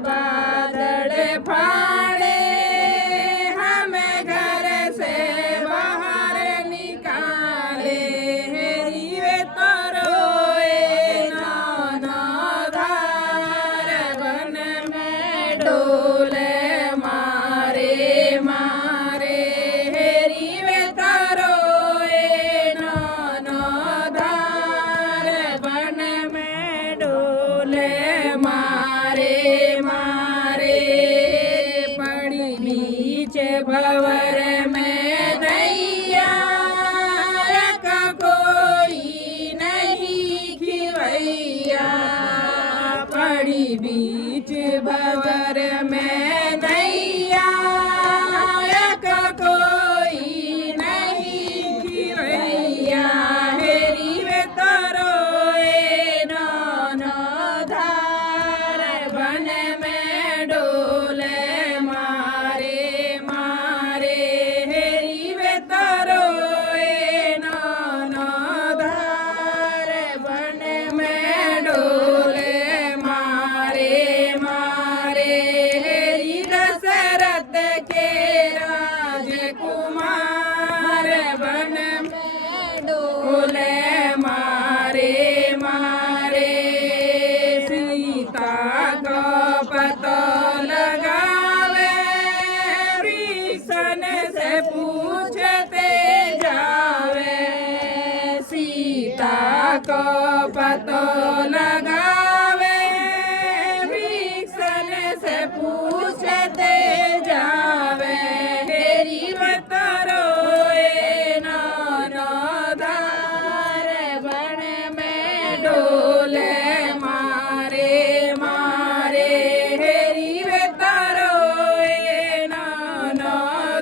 बादल फाड़े, हमें घर से बाहर निकाले। हेरी वे तो रोए नाना धार, वन में डोले मारे मारे। हेरी वे तो रोए नाना धार, वन में डोले मारे मारे। पड़ी बीच भंवर में दैया, का कोई नहीं खिवैया। पड़ी बीच भंवर में दैया, का कोई नहीं खिवैया। हेरी वे तो रोए नाना धार, वन में डोले मारे मारे। हेरी वे तो रोए नाना धार, वन में डोले मारे मारे। हेरी दशरथ के राजकुमार, वन में डोले मारे मारे। सीता को पतो लगावे, वृषण से पूछते जावे। सीता को पतो लगावे, वृषण से पूछते जावे। हेरी मत रोए नाना धार, वन में डोले मारे मारे। हेरी मत रोए नाना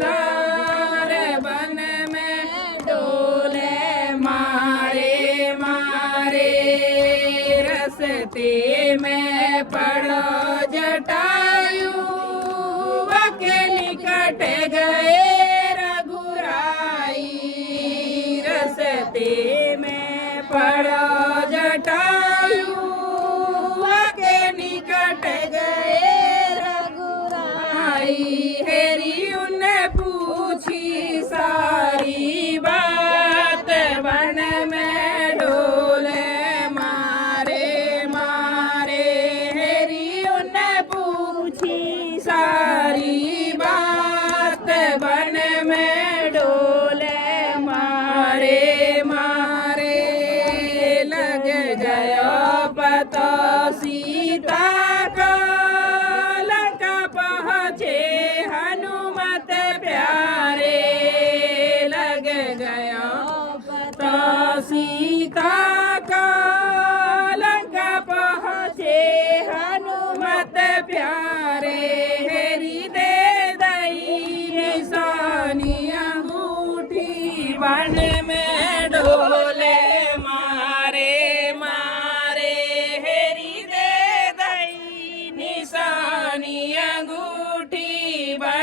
धार, वन में डोले मारे मारे। रस्ते में पड़ो जटायु, के निकट गए रघुराई। रस्ते में पड़ो जटायु, के निकट गए रघुराई। हेरी उन्हें पूछी सारी बात, वन में डोले मारे मारे। हेरी उन्हें पूछी सारी बात, वन में डोले मारे मारे। लग गयो पतो सीता को, लंका पहुँचे हनुमत प्यारे। लग गयो पतो सीता को, लंका पहुँचे हनुमत प्यारे। हेरी दे दई निशानी अंगूठी, वन में डोले मारे मारे। हेरी दे दई निशानी अंगूठी, वन